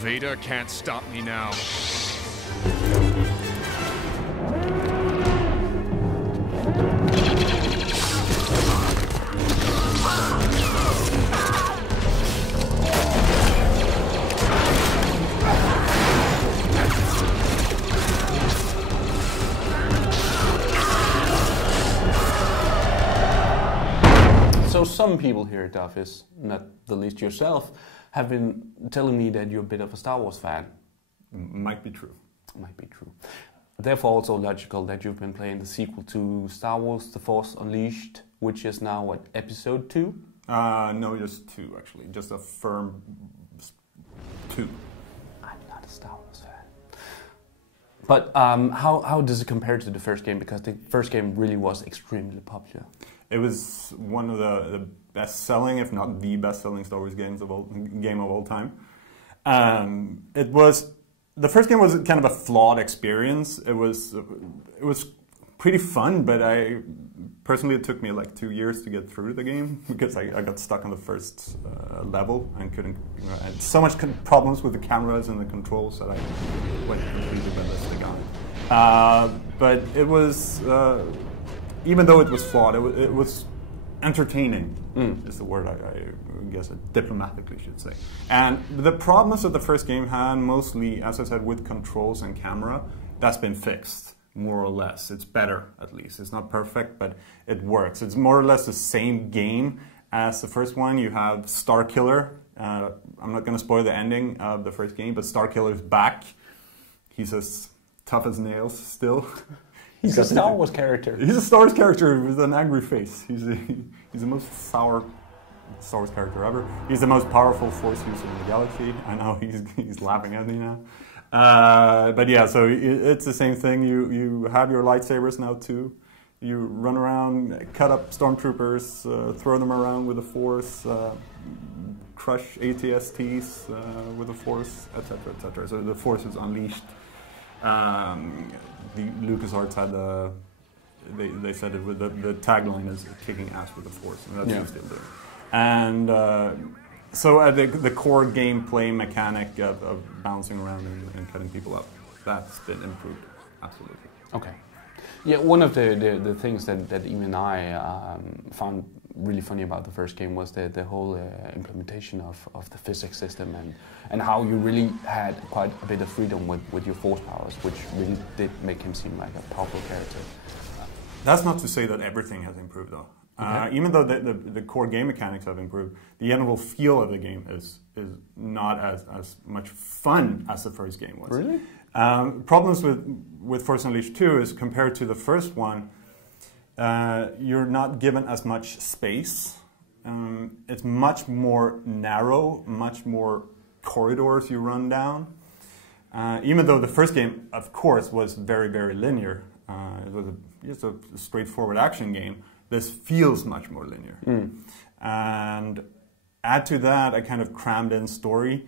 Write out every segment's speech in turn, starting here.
Vader can't stop me now. So some people here at Office, not the least yourself, have been telling me that you're a bit of a Star Wars fan. Might be true. Might be true. Therefore also logical that you've been playing the sequel to Star Wars The Force Unleashed, which is now, what, episode 2? No, just 2 actually. Just a firm 2. I'm not a Star Wars fan. But how does it compare to the first game? Because the first game really was extremely popular. It was one of the best-selling, if not the best-selling Star Wars game of all time. The first game was kind of a flawed experience. It was pretty fun, but personally it took me like 2 years to get through the game because I got stuck on the first level and couldn't. I had so much problems with the cameras and the controls that I went completely ballistic on it. But it was. Even though it was flawed, it was entertaining, is the word I guess I diplomatically should say. And the problems that the first game had, mostly, as I said, with controls and camera, that's been fixed, more or less. It's better, at least. It's not perfect, but it works. It's more or less the same game as the first one. You have Starkiller. I'm not going to spoil the ending of the first game, but Starkiller's back. He's as tough as nails still. He's a Star Wars character. He's a Star Wars character with an angry face. He's the most sour Star Wars character ever. He's the most powerful Force user in the galaxy. I know he's laughing at me now. But yeah, so it's the same thing. You have your lightsabers now too. You run around, cut up stormtroopers, throw them around with the Force, crush AT-STs with the Force, etc., etc. So the Force is unleashed. The LucasArts had they said it with the tagline is kicking ass with the Force, and that's what they're still doing. And so the core gameplay mechanic of bouncing around and cutting people up, that's been improved, absolutely. Okay. Yeah, one of the things that even I found really funny about the first game was the whole implementation of the physics system and how you really had quite a bit of freedom with your force powers, which really did make him seem like a powerful character. That's not to say that everything has improved though. Okay. Even though the core game mechanics have improved, the general feel of the game is not as much fun as the first game was. Really? Problems with Force Unleashed 2 is compared to the first one, you're not given as much space. It's much more narrow, much more corridors you run down. Even though the first game, of course, was very, very linear. It was just a straightforward action game. This feels much more linear. And add to that a kind of crammed in story.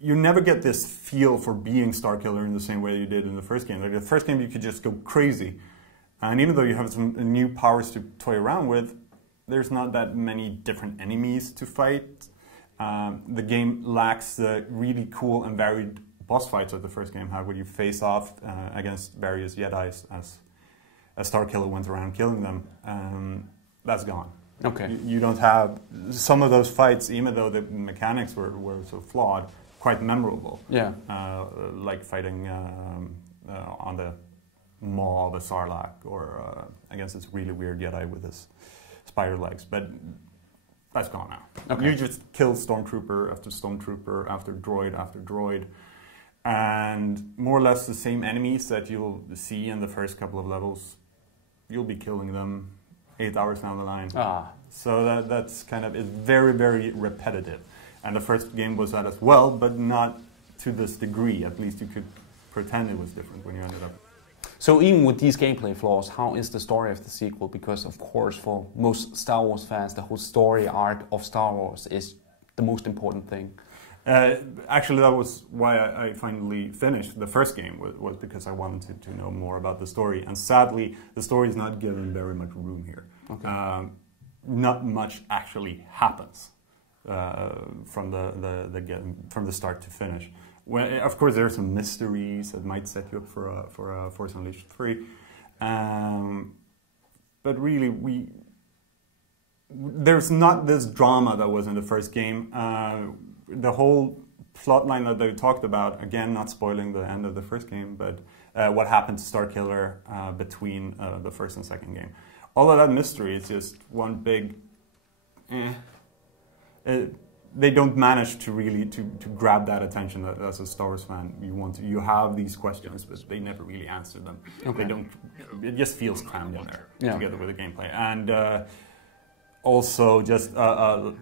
You never get this feel for being Starkiller in the same way you did in the first game. Like the first game, you could just go crazy. And even though you have some new powers to toy around with, there's not that many different enemies to fight. The game lacks the really cool and varied boss fights that the first game had, where you face off against various Jedis as Starkiller went around killing them. That's gone. Okay. You don't have some of those fights, even though the mechanics were so flawed, quite memorable. Yeah. Like fighting on the maw of a Sarlacc, or against this really weird Jedi with his spider legs. But that's gone now. Okay. You just kill Stormtrooper after Stormtrooper after droid, and more or less the same enemies that you'll see in the first couple of levels. You'll be killing them 8 hours down the line. So that's kind of, it's very, very repetitive. And the first game was that as well, but not to this degree. At least you could pretend it was different when you ended up. So even with these gameplay flaws, how is the story of the sequel? Because of course for most Star Wars fans, the whole story arc of Star Wars is the most important thing. Actually, that was why I finally finished the first game, was because I wanted to know more about the story. And sadly, the story is not given very much room here. Okay. not much actually happens from the start to finish. Of course, there are some mysteries that might set you up for Force Unleashed 3, but really there's not this drama that was in the first game. The whole plotline that they talked about, again, not spoiling the end of the first game, but what happened to Starkiller between the first and second game. All of that mystery is just one big they don't manage to really to grab that attention that as a Star Wars fan you have these questions, but they never really answer them. Okay. They don't. It just feels crammed in there together with the gameplay, and also just a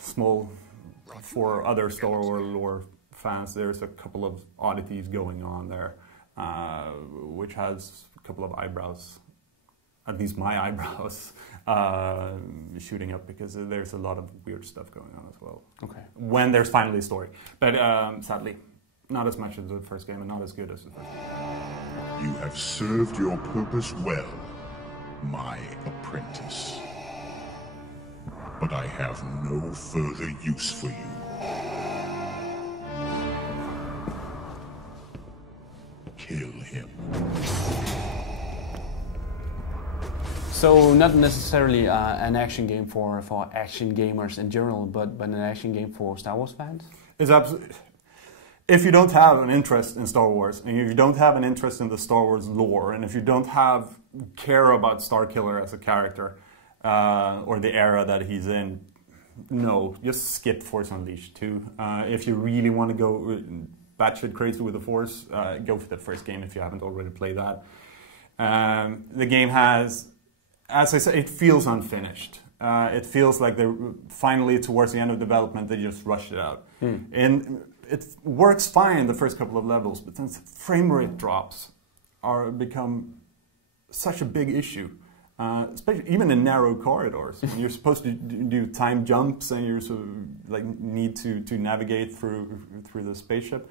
small for other Star Wars lore fans. There's a couple of oddities going on there, which has a couple of eyebrows. At least my eyebrows shooting up, because there's a lot of weird stuff going on as well. Okay. When there's finally a story. But sadly, not as much as the first game and not as good as the first game. You have served your purpose well, my apprentice. But I have no further use for you. Kill him. So not necessarily an action game for action gamers in general, but an action game for Star Wars fans? It's absolutely. If you don't have an interest in Star Wars, and if you don't have an interest in the Star Wars lore, and if you don't care about Starkiller as a character, or the era that he's in, no, just skip Force Unleashed 2. If you really want to go batshit crazy with the Force, go for the first game if you haven't already played that. The game has, as I said, it feels unfinished. It feels like they're finally towards the end of development, they just rushed it out. And it works fine the first couple of levels, but then frame rate drops become such a big issue. Especially even in narrow corridors, when you're supposed to do time jumps and you sort of like need to navigate through the spaceship.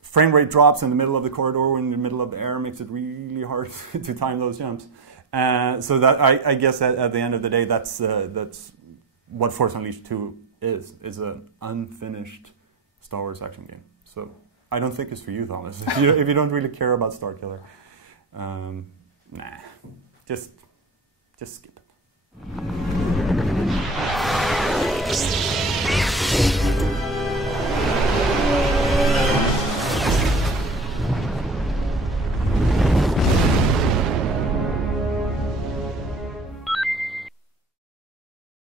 Frame rate drops in the middle of the corridor or in the middle of the air, makes it really hard to time those jumps. So that I guess at the end of the day, that's what Force Unleashed 2 is an unfinished Star Wars action game. So I don't think it's for you, Thomas. If you don't really care about Starkiller, nah, just skip it.